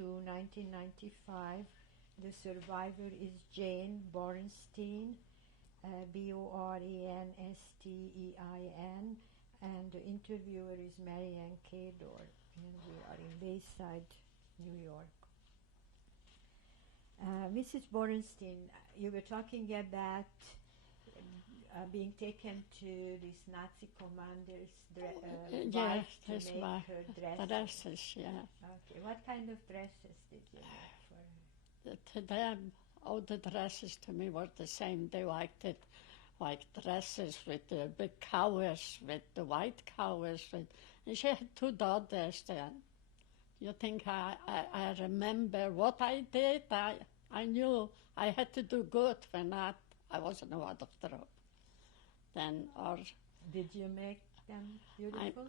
Tape2, 1995. The survivor is Jane Borenstein, Borenstein, and the interviewer is Marianne Cador, and we are in Bayside, New York. Mrs. Borenstein, you were talking about being taken to this Nazi commander's wife to make her dresses. Dresses, yeah. Okay, what kind of dresses did you make for her? To them, all the dresses to me were the same. They liked it, like dresses with the big collars, with the white collars. And she had 2 daughters then. You think I remember what I did? I knew I had to do good. When not, I was in a lot of trouble. Then, or did you make them beautiful?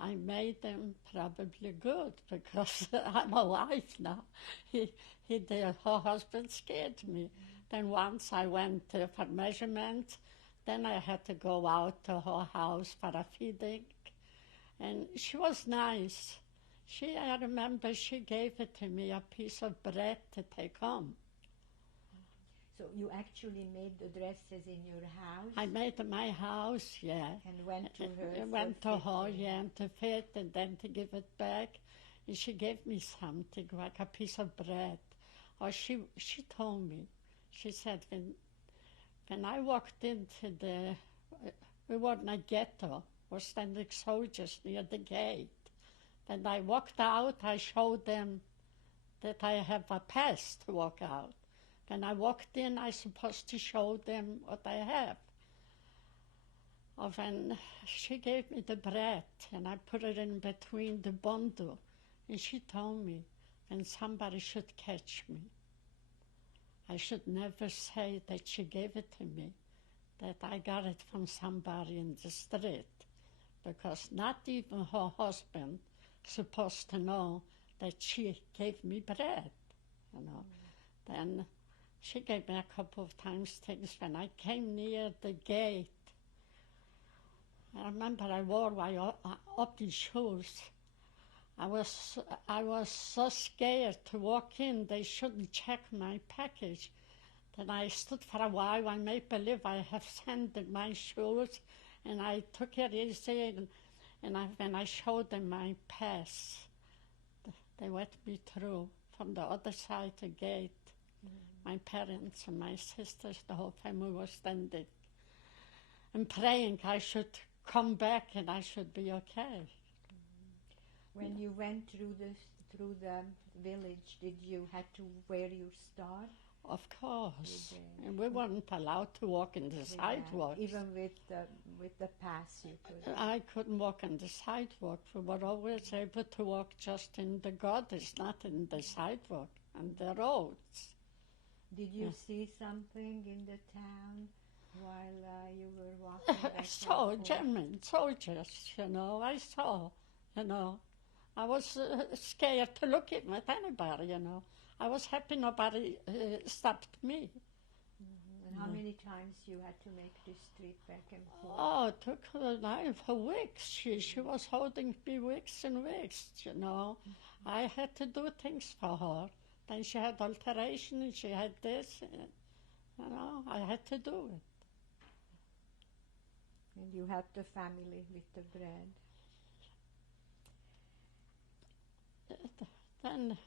I made them probably good because I'm alive now. Her husband scared me. Then once I went for measurements, then I had to go out to her house for a feeding. And she was nice. I remember she gave it to me, a piece of bread to take home. So you actually made the dresses in your house? I made my house, yeah. And went to her? I went to her, yeah, and to fit, and then to give it back. And she gave me something, like a piece of bread. Or she told me, she said, when I walked into we were in a ghetto, were standing soldiers near the gate. When I walked out, I showed them that I have a pass to walk out. When I walked in, I supposed to show them what I have. Or when she gave me the bread, and I put it in between the bundle, and she told me, when somebody should catch me, I should never say that she gave it to me, that I got it from somebody in the street, because not even her husband supposed to know that she gave me bread, you know. Then she gave me a couple of times things. When I came near the gate, I remember I wore my open shoes. I was so scared to walk in. They shouldn't check my package. Then I stood for a while. I made believe I have sand in my shoes, and I took it easy. And when I showed them my pass, they let me through from the other side of the gate. My parents and my sisters, the whole family was standing and praying I should come back and I should be okay. When you went through the village, did you have to wear your star? Of course. And we weren't allowed to walk in the sidewalks. Even with the pass you could? I couldn't walk on the sidewalk. We were always able to walk just in the gardens, not in the sidewalk, and the roads. Did you see something in the town while you were walking? I saw German soldiers, I saw, I was scared to look at anybody, I was happy nobody stopped me. And how many times you had to make this trip back and forth? Oh, it took her life for weeks. She was holding me weeks and weeks, I had to do things for her. Then she had alteration and she had this, I had to do it. And you helped the family with the bread. Then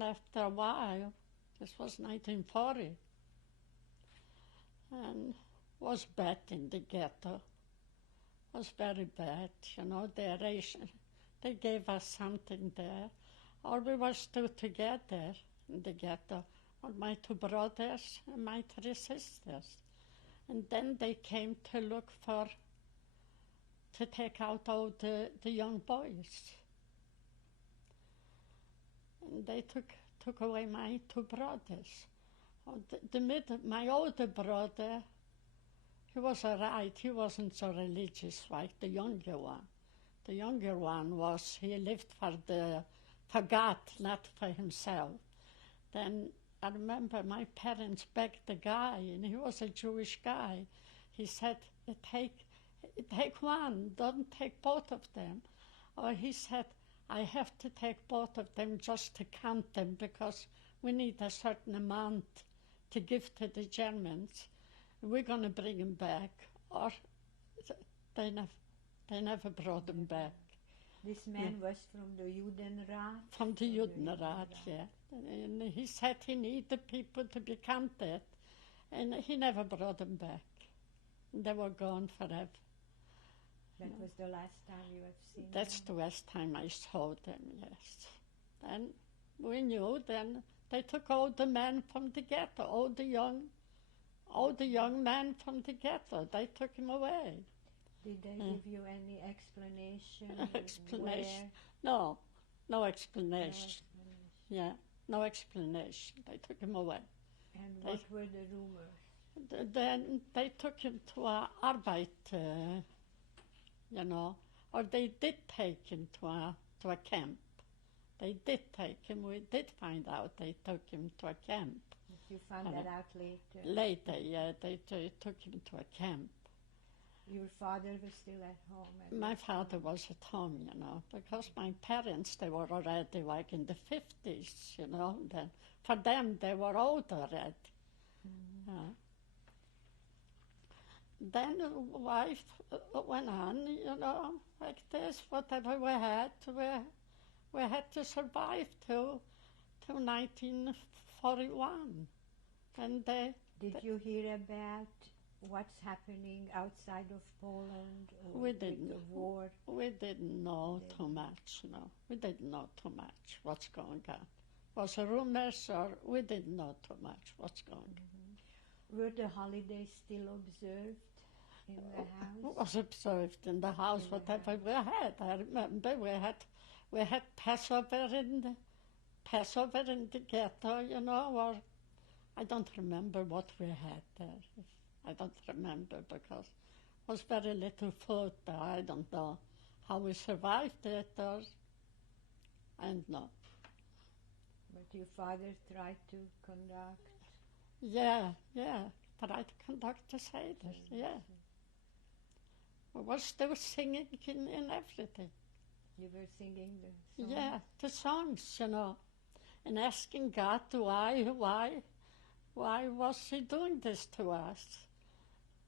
after a while, this was 1940, and was bad in the ghetto. Was very bad, they gave us something there. Or we were still together in the ghetto, with my 2 brothers and my 3 sisters. And then they came to take out all the young boys. And they took away my 2 brothers. My older brother, he was all right. He wasn't so religious like the younger one. The younger one he lived for God, not for himself. Then I remember my parents begged the guy, and he was a Jewish guy. He said, take one, don't take both of them. Or he said, I have to take both of them just to count them because we need a certain amount to give to the Germans. We're going to bring them back, or they never brought them back. This man was from the Judenrat? From the Judenrat, yeah. And he said he needed people to be counted, and he never brought them back. They were gone forever. That was the last time you have seen That's them? the last time I saw them, yes. Then we knew, then they took all the men from the ghetto, all the young men from the ghetto, they took him away. Did they give you any explanation? Explanation? No explanation. Yeah, no explanation. They took him away. And what were the rumors? Then they took him to a Arbeit, or they did take him to a camp. They did take him. We did find out they took him to a camp. You found that out later? Later, yeah, they took him to a camp. Your father was still at home? My father was at home, because my parents, they were already like in the 50s, Then for them, they were old already. Mm-hmm. Then life went on, like this. Whatever we had to survive till 1941. And Did you hear about what's happening outside of Poland with the war? We didn't know too much, We didn't know too much what's going on. Was it rumors, or we didn't know too much what's going on. Were the holidays still observed in the house? Was observed in the house, whatever we had. I remember we had Passover in the ghetto, or I don't remember what we had there. I don't remember because it was very little food there. I don't know how we survived it, or I don't know. But your father tried to conduct? Yeah, tried to conduct the Seder, yeah. We were still singing in everything. You were singing the songs? Yeah, the songs, and asking God why was he doing this to us?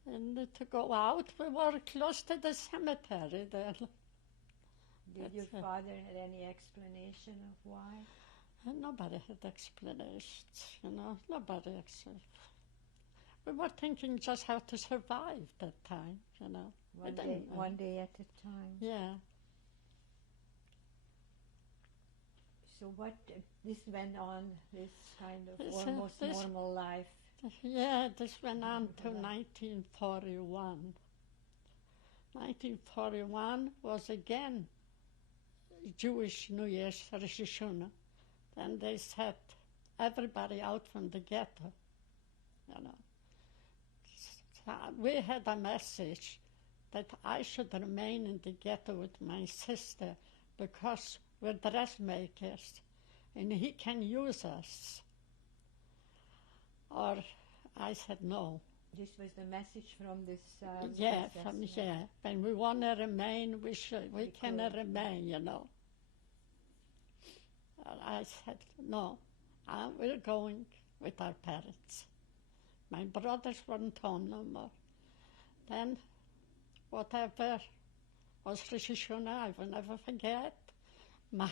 And to go out, we were close to the cemetery then. Did your father have any explanation of why? Nobody had explanations, nobody except. We were thinking just how to survive that time, One day at a time. Yeah. So this went on, this kind of almost normal life? Yeah, this went on till 1941. 1941 was again Jewish New Year's Rosh Hashanah. Then they set everybody out from the ghetto, So we had a message that I should remain in the ghetto with my sister because we're dressmakers and he can use us. Or I said no. This was the message from this When we want to remain, we can remain, I said, no, we're going with our parents. My brothers weren't home no more. Then, whatever was Rosh Hashanah, I will never forget. My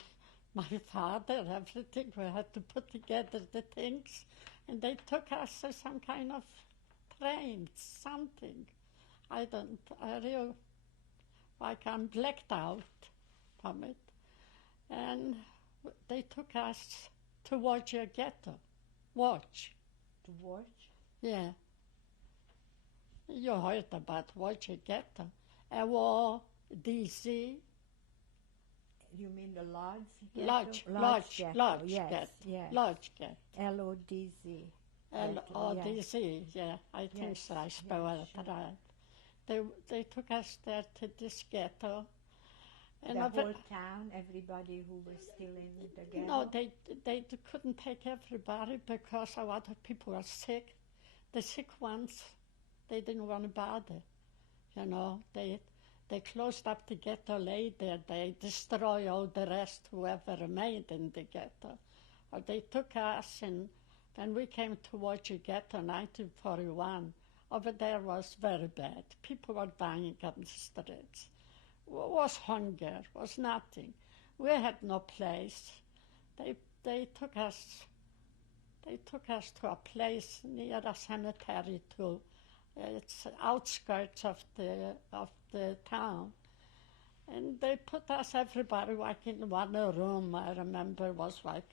father, everything, we had to put together the things, and they took us to some kind of train, something. I'm blacked out from it. And they took us to watch a ghetto. Watch. To watch? Yeah. You heard about watch a ghetto. LODZ. You mean the Lodz ghetto? Lodge ghetto. Yes. Lodge ghetto. LODZ. LODZ, yeah. I think so. I spelled it right. They took us there to this ghetto. And the whole town, everybody who was still in the ghetto? No, they couldn't take everybody because a lot of people are sick. The sick ones, they didn't want to bother. They closed up the ghetto later. They destroyed all the rest, whoever remained in the ghetto. Or they took us, and when we came towards the ghetto in 1941, over there was very bad. People were dying on the streets. Was hunger, was nothing. We had no place. They took us to a place near a cemetery too. It's outskirts of the town. And they put us, everybody, like in one room. I remember was like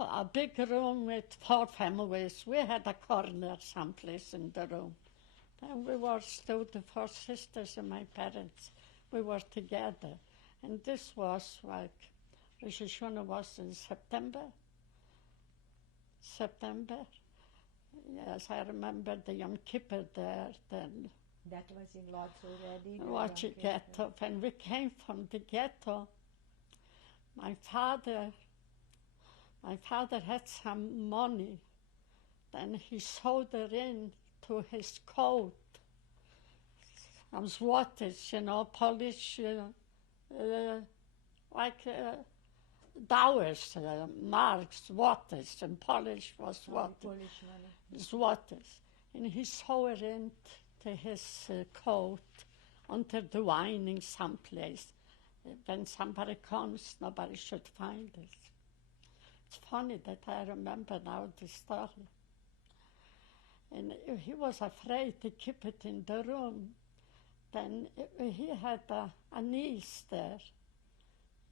a big room with 4 families. We had a corner someplace in the room. And we were still the 4 sisters and my parents. We were together. And this was like, Rosh Hashanah was in September. Yes, I remember the Yom Kippur there then. That was in Lodz already? Watch the ghetto. When we came from the ghetto, my father had some money. Then he sewed it in to his coat. Some złotys, Polish, dollars, marks, złotys, and Polish was złotys. Polish money. Złotys. And he sewed it into his coat under the lining someplace. When somebody comes, nobody should find it. It's funny that I remember now the story. And he was afraid to keep it in the room. Then he had a niece there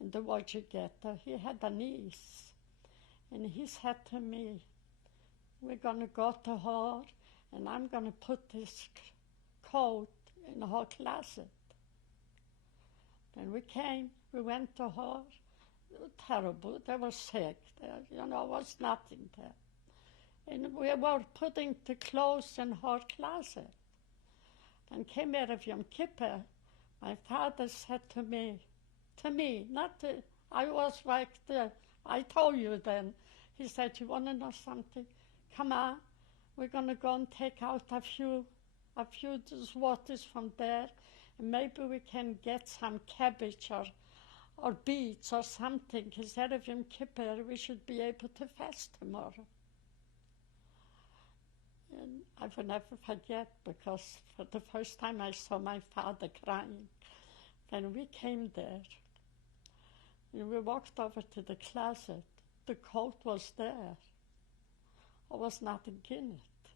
in the Wodzi ghetto. He had a niece. And he said to me, we're going to go to her, and I'm going to put this coat in her closet. Then we went to her. Terrible, they were sick. There was nothing there. And we were putting the clothes in her closet. And came out of Yom Kippur, my father said to me, I was like, I told you then. He said, you want to know something? Come on, we're going to go and take out a few złotys from there, and maybe we can get some cabbage or beets or something, because out of Yom Kippur we should be able to fast tomorrow. And I will never forget, because for the first time I saw my father crying. When we came there, and we walked over to the closet, the coat was there. There was nothing in it.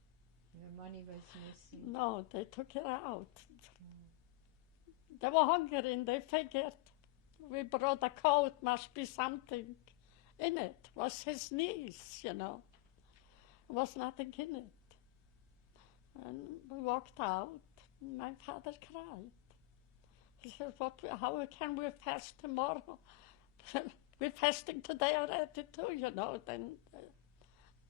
The money was missing. No, they took it out. They were hungry and they figured we brought a coat, must be something in it. It was his niece, There was nothing in it. And we walked out, and my father cried. He said, how can we fast tomorrow? We're fasting today already too, then it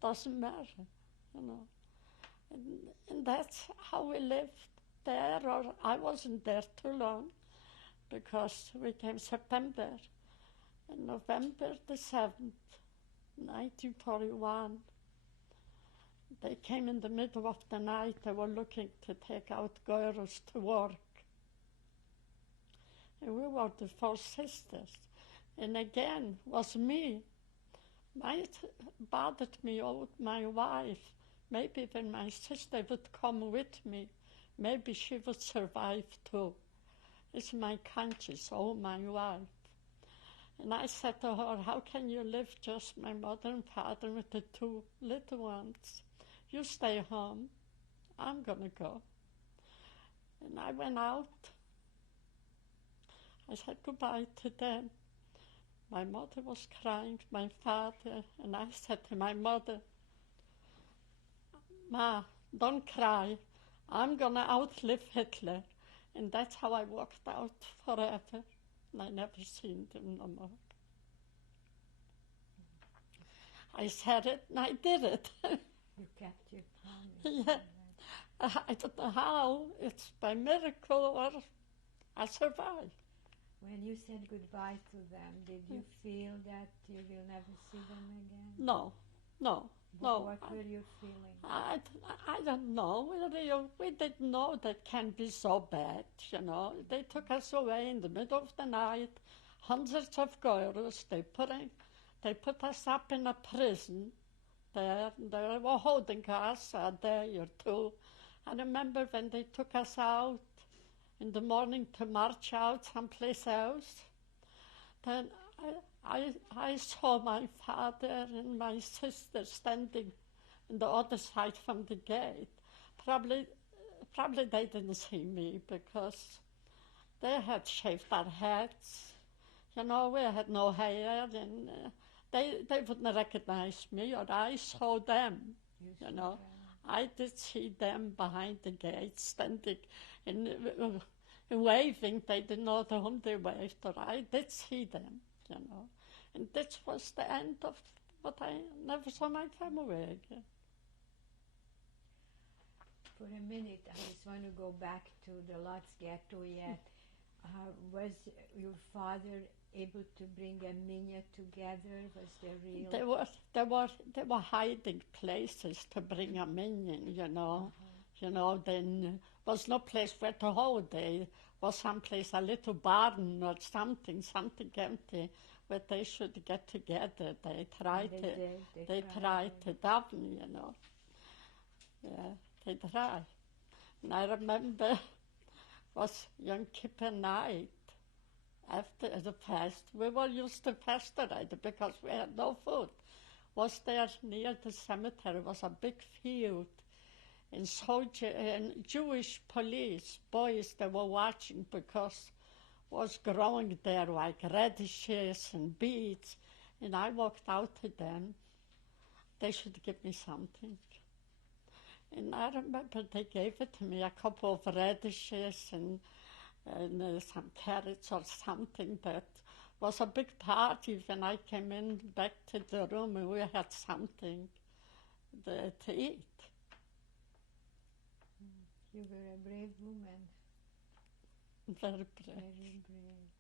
doesn't matter, And that's how we lived there, or I wasn't there too long, because we came September. And November the 7th, 1941, they came in the middle of the night. They were looking to take out girls to work. And we were the 4 sisters. And again, was me. It bothered me, my wife. Maybe when my sister would come with me, maybe she would survive too. It's my conscience, my wife. And I said to her, how can you live just my mother and father with the 2 little ones? You stay home, I'm gonna go. And I went out. I said goodbye to them. My mother was crying, my father, and I said to my mother, Ma, don't cry. I'm gonna outlive Hitler. And that's how I walked out forever. And I never seen them no more. I said it and I did it. You kept your promise. Yeah. I don't know how. It's by miracle or I survived. When you said goodbye to them, did you feel that you will never see them again? No. No, no. What were you feeling? I don't know. We didn't know that can be so bad, you know. They took us away in the middle of the night, hundreds of girls. They put us up in a prison there. They were holding us a day or two. I remember when they took us out in the morning to march out someplace else. Then I saw my father and my sister standing on the other side from the gate. Probably they didn't see me because they had shaved our heads. You know, we had no hair, and they wouldn't recognize me, or I saw them, you know. I did see them behind the gate standing and waving. They didn't know to whom they waved, or I did see them, you know. And this was the end of what I never saw my family again. For a minute, I just want to go back to the Lodz ghetto yet. Was your father able to bring a minyan together? Was there real? There were hiding places to bring a minyan, you know. You know, then was no place where to hold. There was someplace, a little barn or something empty, where they should get together. They tried to daven, you know. Yeah, they tried. And I remember was Yom Kippur night after the fast. We were used to fast already because we had no food. Was there near the cemetery was a big field, and Jewish police boys, they were watching because was growing there like radishes and beets, and I walked out to them. They should give me something. And I remember they gave it to me, a couple of radishes and some carrots or something. That was a big party when I came in back to the room, and we had something to eat. You were a brave woman. Very brave. Very brave.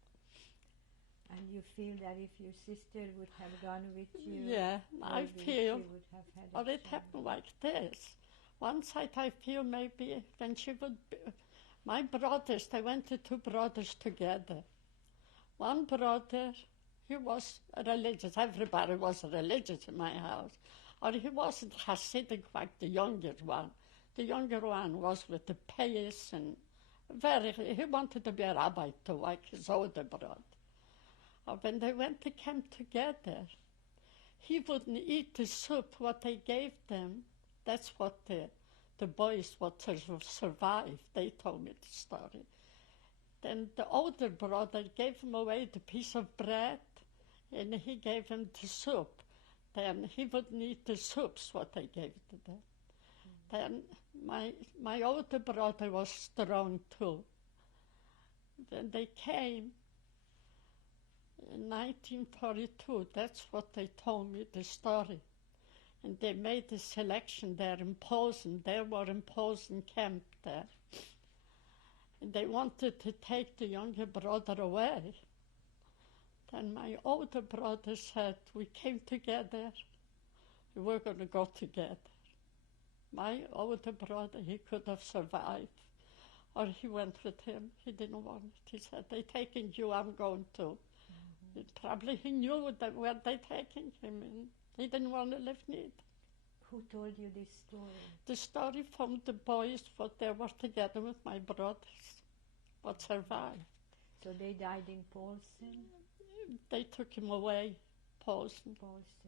And you feel that if your sister would have gone with you, yeah, I feel, she would have had or it happened like this. One side I feel maybe when she would be, my brothers, they went to two brothers together. One brother, he was religious. Everybody was religious in my house. Or he wasn't Hasidic like the younger one. The younger one was with the pious and he wanted to be a rabbi too, like his older brother. When they went to camp together, he wouldn't eat the soup, what they gave them. That's what the boys would survive. They told me the story. Then the older brother gave him away the piece of bread, and he gave him the soup. Then he wouldn't eat the soups, what they gave to them. Then my older brother was strong too. Then they came in 1942. That's what they told me, the story. And they made a selection there in Posen. They were in Posen camp there. And they wanted to take the younger brother away. Then my older brother said, we came together, we're going to go together. My older brother, he could have survived. Or he went with him. He didn't want it. He said, they're taking you, I'm going too. Probably he knew that where they're taking him, and he didn't want to live neither. Who told you this story? The story from the boys, what they were together with my brothers, what survived. So they died in Polsen? They took him away, Polsen.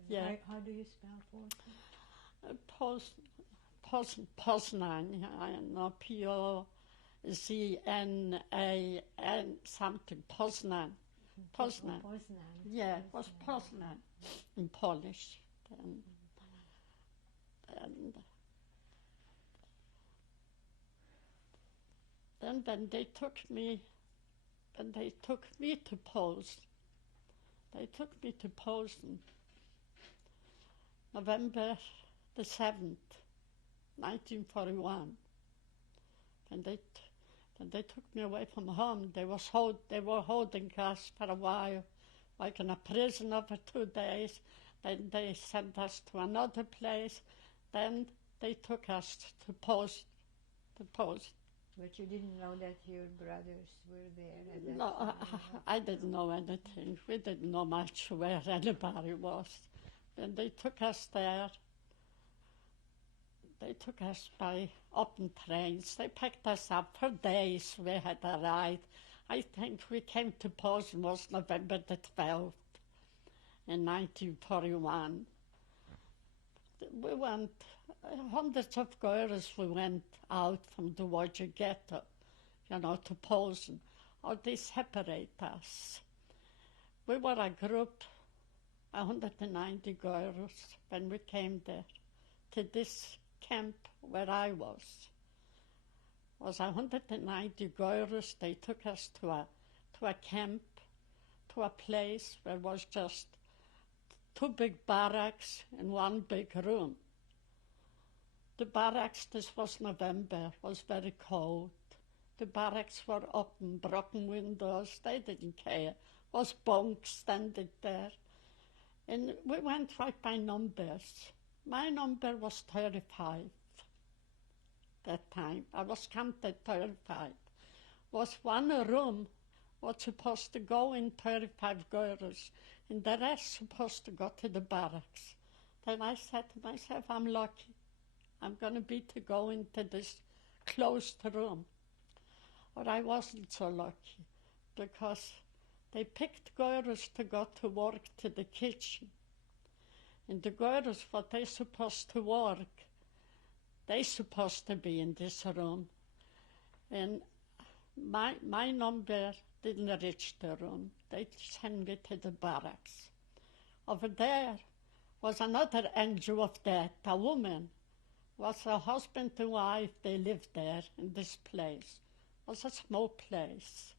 Yeah. How do you spell Polsen? Poznan, I know, Poznan something, Poznan. Poznan. Yeah, it was Poznan in Polish. And then when they took me to Posen, November the 7th, 1941. And they took me away from home. They were holding us for a while, like in a prison over 2 days. Then they sent us to another place. Then they took us to Posen. But you didn't know that your brothers were there at that No, time? I didn't know anything. We didn't know much where anybody was. And they took us there. They took us by open trains. They picked us up for days. We had a ride. I think we came to Posen was November the 12th in 1941. We went, hundreds of girls, we went out from the Warja Ghetto, to Posen, or they separate us. We were a group, 190 girls, when we came there to this camp where I was. It was 190 girls. They took us to a camp, to a place where was just 2 big barracks in 1 big room. The barracks, this was November, was very cold. The barracks were open, broken windows, they didn't care. Was bunks standing there. And we went right by numbers. My number was 35 that time. I was counted 35. Was 1 room was supposed to go in 35 girls, and the rest supposed to go to the barracks. Then I said to myself, I'm lucky. I'm going to be to go into this closed room. But I wasn't so lucky, because they picked girls to go to work to the kitchen. And the girls, what they supposed to work, they supposed to be in this room. And my number didn't reach the room. They sent me to the barracks. Over there was another angel of death, a woman. Was a husband and wife, they lived there in this place. It was a small place.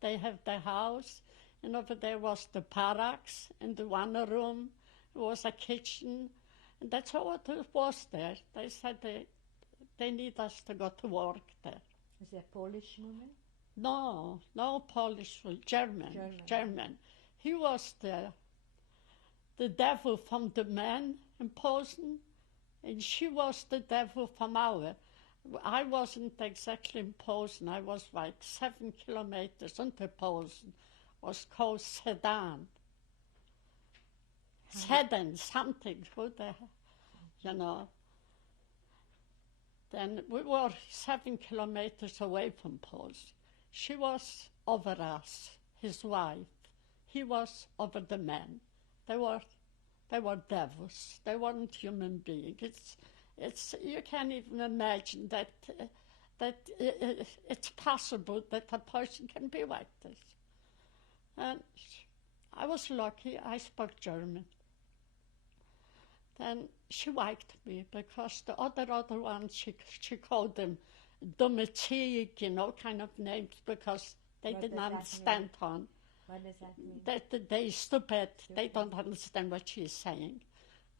They have the house, and over there was the barracks, and the 1 room, it was a kitchen, and that's all it was there. They said they need us to go to work there. Is that a Polish woman? No Polish, German. He was the devil from the men in Posen, and she was the devil from our. I wasn't exactly in Posen. I was like 7 kilometers into Posen. It was called Sedan. Sedan, something, Then we were 7 kilometers away from Posen. She was over us, his wife. He was over the men. They were devils. They weren't human beings. It's you can't even imagine that it's possible that a person can be like this. And I was lucky. I spoke German. Then she liked me, because the other ones, she called them Domizig, kind of names, because they didn't understand her. What does that mean? That they stupid. They don't understand what she's saying.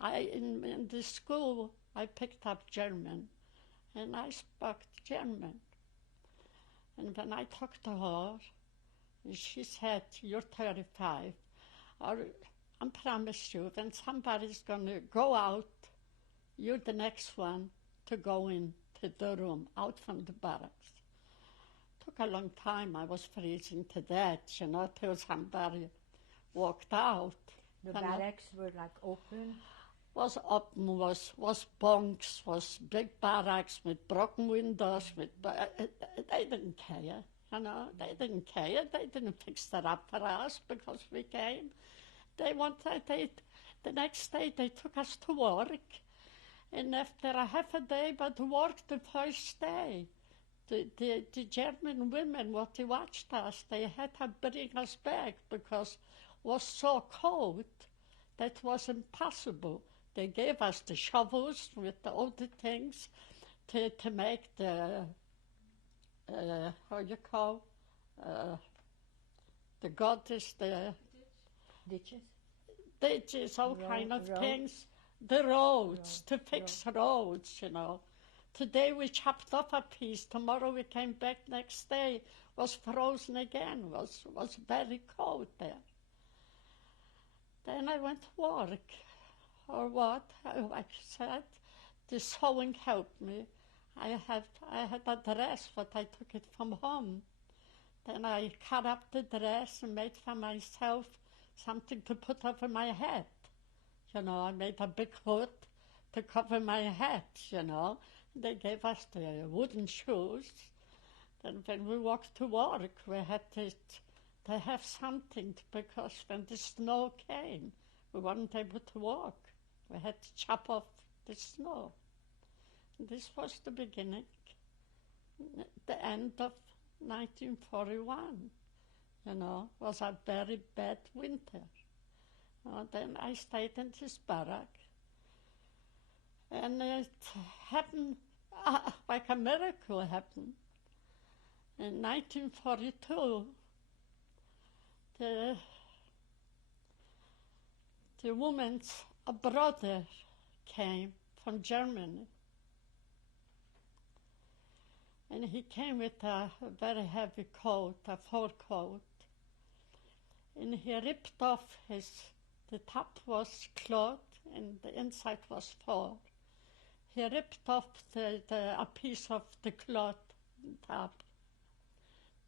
In the school, I picked up German, and I spoke German. And when I talked to her, she said, "You're 35. Or I promise you, when somebody's going to go out, you're the next one to go into the room, out from the barracks." Took a long time. I was freezing to death, till somebody walked out. The barracks were like open? Was open, was bunks, was big barracks with broken windows. They didn't care, They didn't care. They didn't fix that up for us because we came. The next day they took us to work, and after a half a day, but work the first day, the German women, what they watched us, they had to bring us back because it was so cold that was impossible. They gave us the shovels with all the things to make the, the goddess, the ditches, all kind of things, the roads, to fix roads, Today we chopped off a piece, tomorrow we came back next day, was frozen again, was very cold there. Then I went to work. or what. Like I said, the sewing helped me. I had a dress, but I took it from home. Then I cut up the dress and made for myself something to put over my head. You know, I made a big hood to cover my head, you know. They gave us the wooden shoes. Then when we walked to work, we had to have something, because when the snow came, we weren't able to walk. We had to chop off the snow. This was the beginning, the end of 1941, you know, was a very bad winter. Then I stayed in this barrack, and it happened, like a miracle happened. In 1942, the woman's brother came from Germany. And he came with a very heavy coat, a fur coat. And he ripped off the top was cloth and the inside was fur. He ripped off a piece of the cloth top.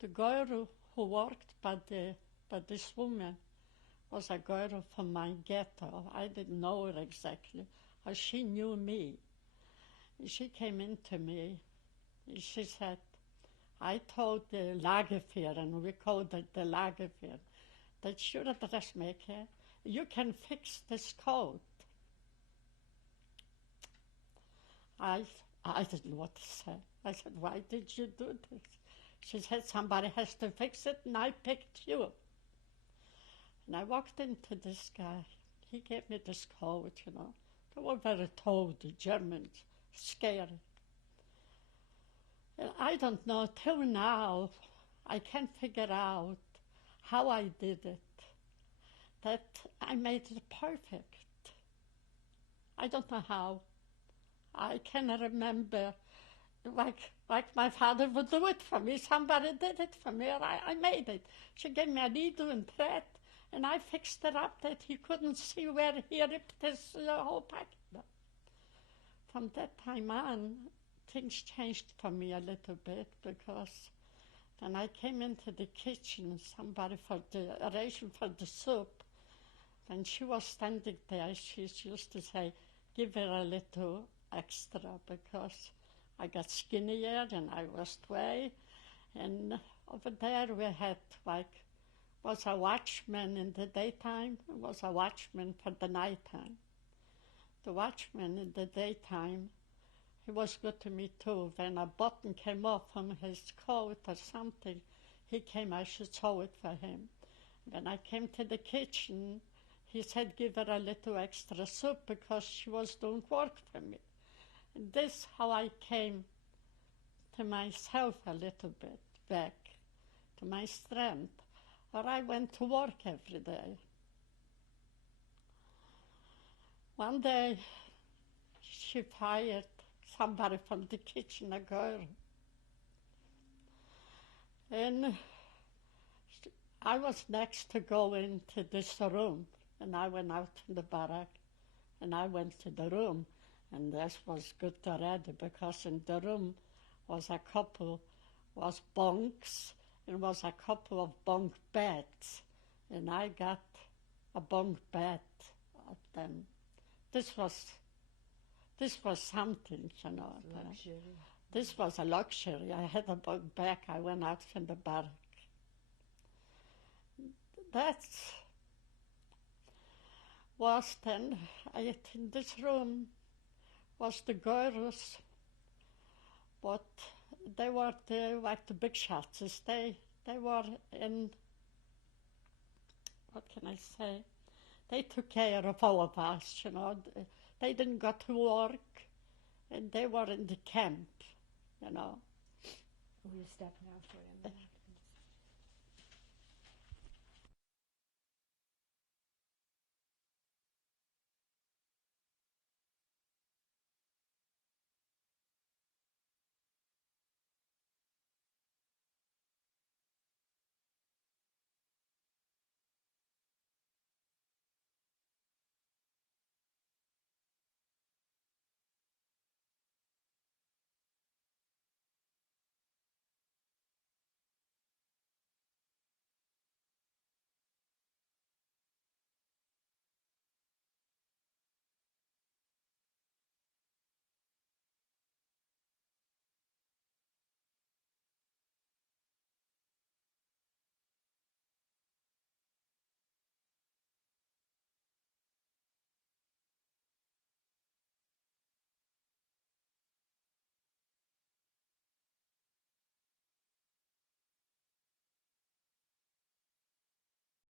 The girl who worked by this woman was a girl from my ghetto. I didn't know her exactly, but she knew me. And she came into me. She said, I told the Lagerfeuer, and we called it the Lagerfeuer, that you're a dressmaker, you can fix this coat. I didn't know what to say. I said, why did you do this? She said, somebody has to fix it, and I picked you. And I walked into this guy. He gave me this coat, you know. They were very tall, the Germans, scary. And I don't know, till now, I can't figure out how I did it, that I made it perfect. I don't know how. I can remember, like my father would do it for me. Somebody did it for me, and I made it. She gave me a needle and thread, and I fixed it up that he couldn't see where he ripped his whole packet. From that time on, things changed for me a little bit, because when I came into the kitchen, somebody for the ration for the soup, when she was standing there, she used to say, give her a little extra, because I got skinnier and I lost weight. And over there we had was a watchman in the daytime, was a watchman for the nighttime. The watchman in the daytime, he was good to me too. When a button came off from his coat or something, he came, I should sew it for him. When I came to the kitchen, he said, give her a little extra soup, because she was doing work for me. And this how I came to myself a little bit back, to my strength. Or I went to work every day. One day, she fired somebody from the kitchen, a girl. And I was next to go into this room, and I went out from the barrack, and I went to the room, and this was good already, because in the room was bunks, and was a couple of bunk beds, and I got a bunk bed of them. This was something, you know. Luxury. This was a luxury. I had a bunk bed. I went out from the barrack. That was then, in this room was the girls, but they were like the big shots. They were in, what can I say? They took care of all of us, you know. They didn't go to work, and they were in the camp, you know. Will you stop now for a minute?